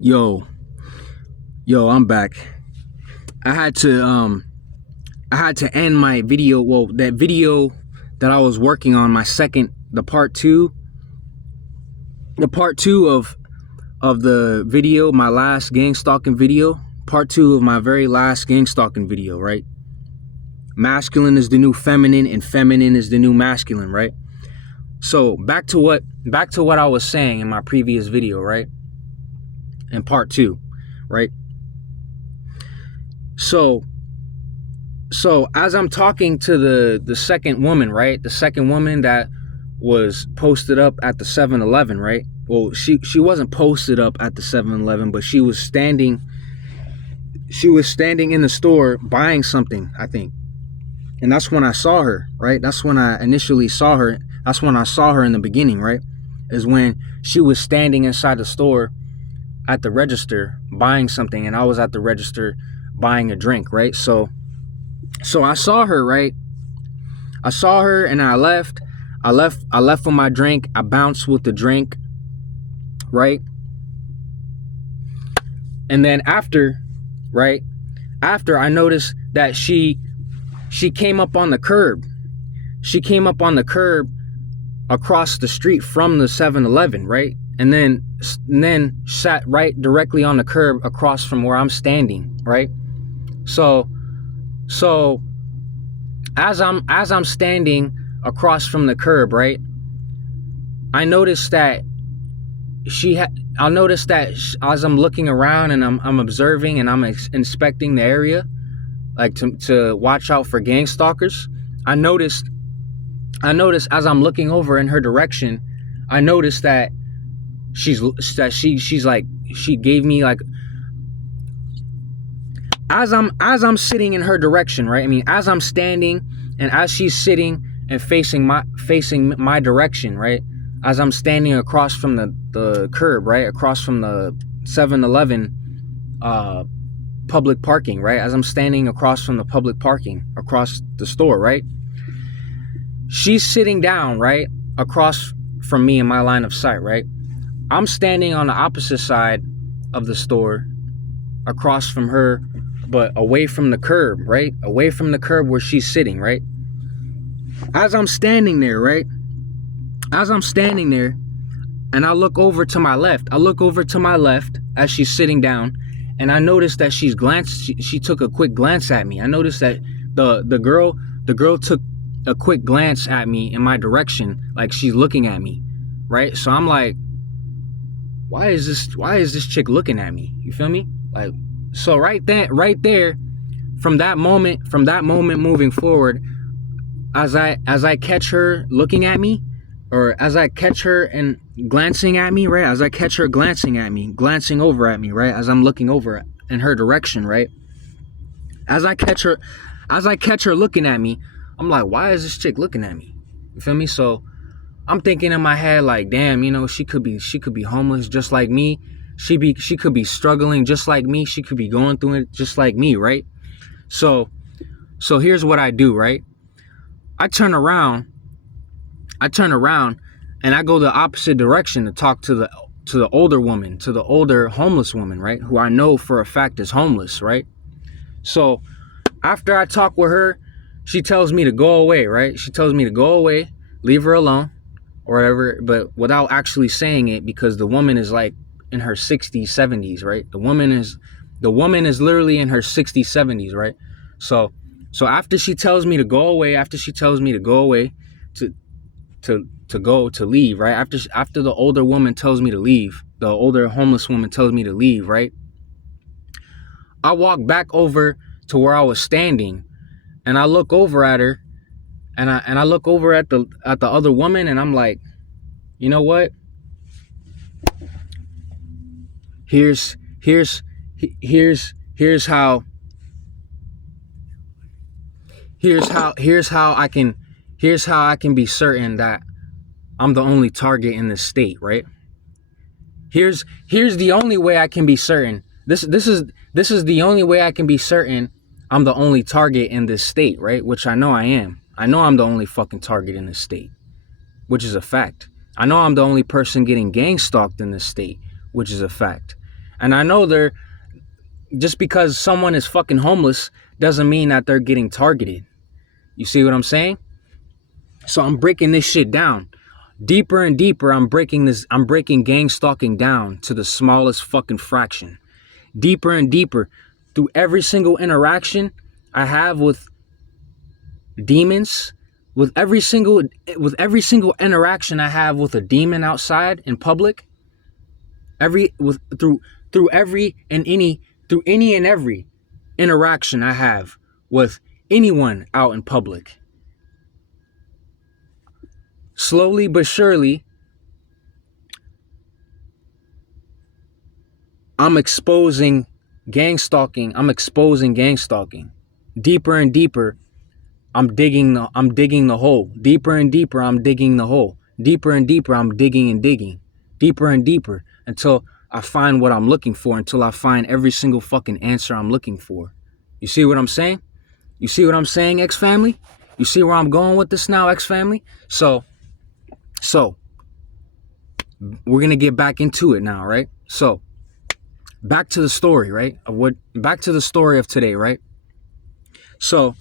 Yo, I'm back. I had to end my video, well, that video that I was working on, the part 2 of the video, my last gang stalking video, part 2 of my very last gang stalking video, right? Masculine is the new feminine and feminine is the new masculine, right? So, back to what I was saying in my previous video, right? In part 2, right? So as I'm talking to the second woman, right? The second woman that was posted up at the 7-Eleven, right? Well, she wasn't posted up at the 7-Eleven, but she was standing in the store buying something, I think. And that's when I saw her, right? That's when I initially saw her. That's when I saw her in the beginning, right? Is when she was standing inside the store at the register buying something, and I was at the register buying a drink, right? So I saw her, right? I saw her and I left with my drink. I bounced with the drink, right? And then after I noticed that she came up on the curb. She came up on the curb across the street from the 7-Eleven, right? And then sat right directly on the curb across from where I'm standing, right? So as I'm standing across from the curb, right? I noticed that as I'm looking around and I'm observing and I'm inspecting the area, like to watch out for gang stalkers. I noticed as I'm looking over in her direction, I noticed that she gave me like, as I'm sitting in her direction, right? I mean, as I'm standing and as she's sitting and facing my direction, right? As I'm standing across from the curb, right? Across from the 7-Eleven public parking, right? As I'm standing across from the public parking, across the store, right? She's sitting down, right? Across from me in my line of sight, right? I'm standing on the opposite side of the store, across from her, but away from the curb, right? Away from the curb where she's sitting, right? As I'm standing there, right? As I'm standing there, and I look over to my left. As she's sitting down, and I noticed that she took a quick glance at me. I noticed that the girl took a quick glance at me in my direction, like she's looking at me, right? So I'm like, why is this chick looking at me? You feel me? Like, so right there, from that moment moving forward, as I catch her looking at me, or as I catch her and glancing at me, right? As I catch her glancing at me, glancing over at me, right? As I'm looking over in her direction, right? As I catch her looking at me, I'm like, why is this chick looking at me? You feel me? So I'm thinking in my head, like, damn, you know, she could be homeless just like me. She could be struggling just like me. She could be going through it just like me, right? So here's what I do, right? I turn around and I go the opposite direction to talk to the older woman, to the older homeless woman, right? Who I know for a fact is homeless, right? So after I talk with her, she tells me to go away, right? She tells me to go away, leave her alone, or whatever, but without actually saying it, because the woman is like in her 60s, 70s, right? The woman is literally in her 60s, 70s, right? So after she tells me to go away, to leave, right? After the older woman tells me to leave, the older homeless woman tells me to leave, right? I walk back over to where I was standing, and I look over at her, and I look over at the other woman, and I'm like, you know what? Here's how I can be certain that I'm the only target in this state, right? Here's the only way I can be certain. This is the only way I can be certain I'm the only target in this state, right? Which I know I am. I know I'm the only fucking target in this state, which is a fact. I know I'm the only person getting gang stalked in this state, which is a fact. And I know they're, just because someone is fucking homeless doesn't mean that they're getting targeted. You see what I'm saying? So I'm breaking this shit down. Deeper and deeper, I'm breaking gang stalking down to the smallest fucking fraction. Deeper and deeper through every single interaction I have with demons, with every single interaction I have with a demon outside in public, through any and every interaction I have with anyone out in public. Slowly but surely, I'm exposing gang stalking. Deeper and deeper, I'm digging the hole. Deeper and deeper, I'm digging the hole. Deeper and deeper, I'm digging and digging. Deeper and deeper until I find what I'm looking for, until I find every single fucking answer I'm looking for. You see what I'm saying? You see what I'm saying, X-Family? You see where I'm going with this now, X-Family? So, we're going to get back into it now, right? So, back to the story, right? Back to the story of today, right? So,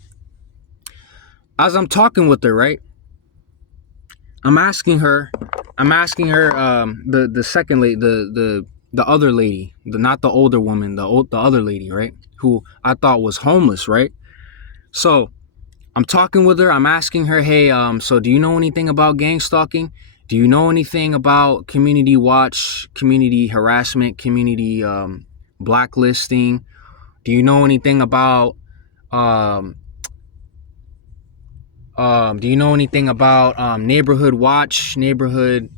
as I'm talking with her, right? I'm asking her, the second lady, the other lady, not the older woman, the other lady, right? Who I thought was homeless, right? So, I'm talking with her. I'm asking her, hey, so do you know anything about gang stalking? Do you know anything about community watch, community harassment, community blacklisting? Do you know anything about neighborhood watch, neighborhood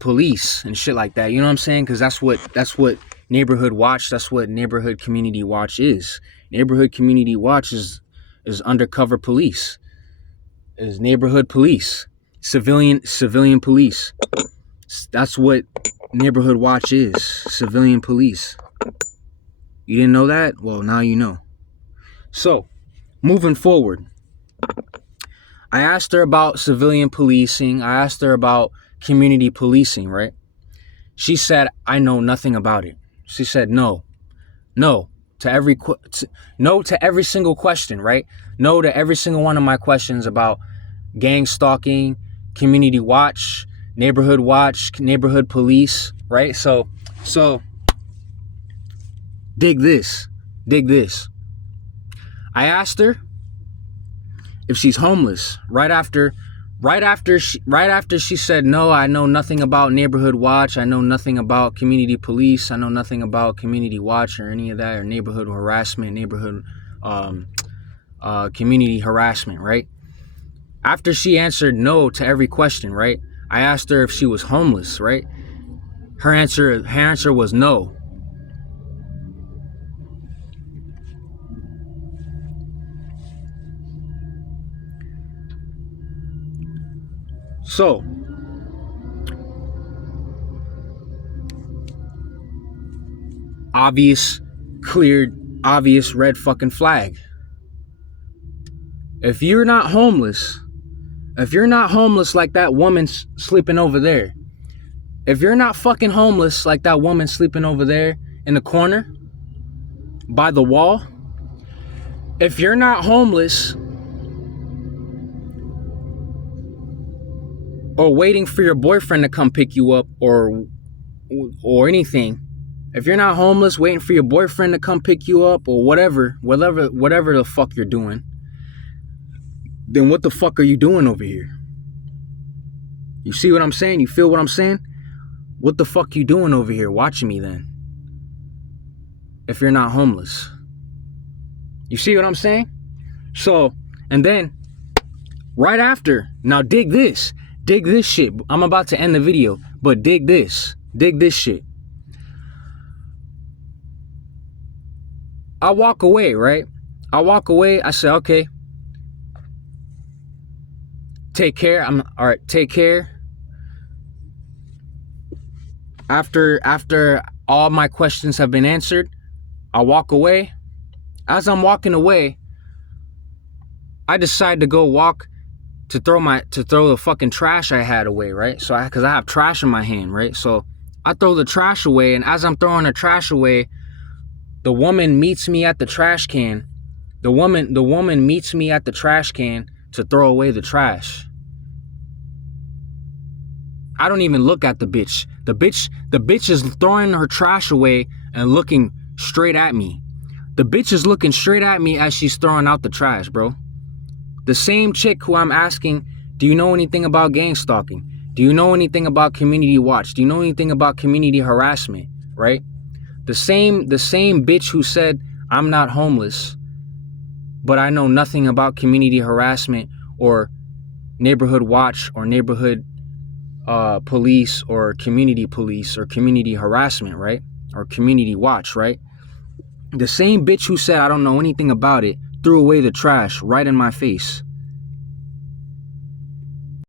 police and shit like that? You know what I'm saying? Because that's what neighborhood watch, that's what neighborhood community watch is. Neighborhood community watch is undercover police, is neighborhood police, civilian police. That's what neighborhood watch is, civilian police. You didn't know that? Well, now you know. So, moving forward, I asked her about civilian policing. I asked her about community policing, right? She said, I know nothing about it. She said, no to every single question, right? No to every single one of my questions about gang stalking, community watch, neighborhood police, right? So dig this. I asked her if she's homeless right after she said, no, I know nothing about neighborhood watch, I know nothing about community police, I know nothing about community watch or any of that, or neighborhood harassment, community harassment, right? After she answered no to every question, right? I asked her if she was homeless, right? Her answer was no. So, obvious red fucking flag. If you're not homeless like that woman sleeping over there, if you're not fucking homeless like that woman sleeping over there in the corner by the wall, if you're not homeless or waiting for your boyfriend to come pick you up or anything, if you're not homeless waiting for your boyfriend to come pick you up or whatever the fuck you're doing, then what the fuck are you doing over here? You see what I'm saying? You feel what I'm saying? What the fuck you doing over here watching me then? If you're not homeless. You see what I'm saying? So, and then right after, now dig this shit. I'm about to end the video, but dig this shit. I walk away, right? I say, okay, take care. All right, take care. After all my questions have been answered, I walk away. As I'm walking away, I decide to go walk to throw the fucking trash I had away, right? So because I have trash in my hand, right? So I throw the trash away, and as I'm throwing the trash away, the woman meets me at the trash can. The woman meets me at the trash can to throw away the trash. I don't even look at the bitch. The bitch is throwing her trash away and looking straight at me. The bitch is looking straight at me as she's throwing out the trash, bro. The same chick who I'm asking, do you know anything about gang stalking? Do you know anything about community watch? Do you know anything about community harassment, right? The same bitch who said, I'm not homeless, but I know nothing about community harassment or neighborhood watch or neighborhood police or community harassment, right? Or community watch, right? The same bitch who said I don't know anything about it threw away the trash right in my face.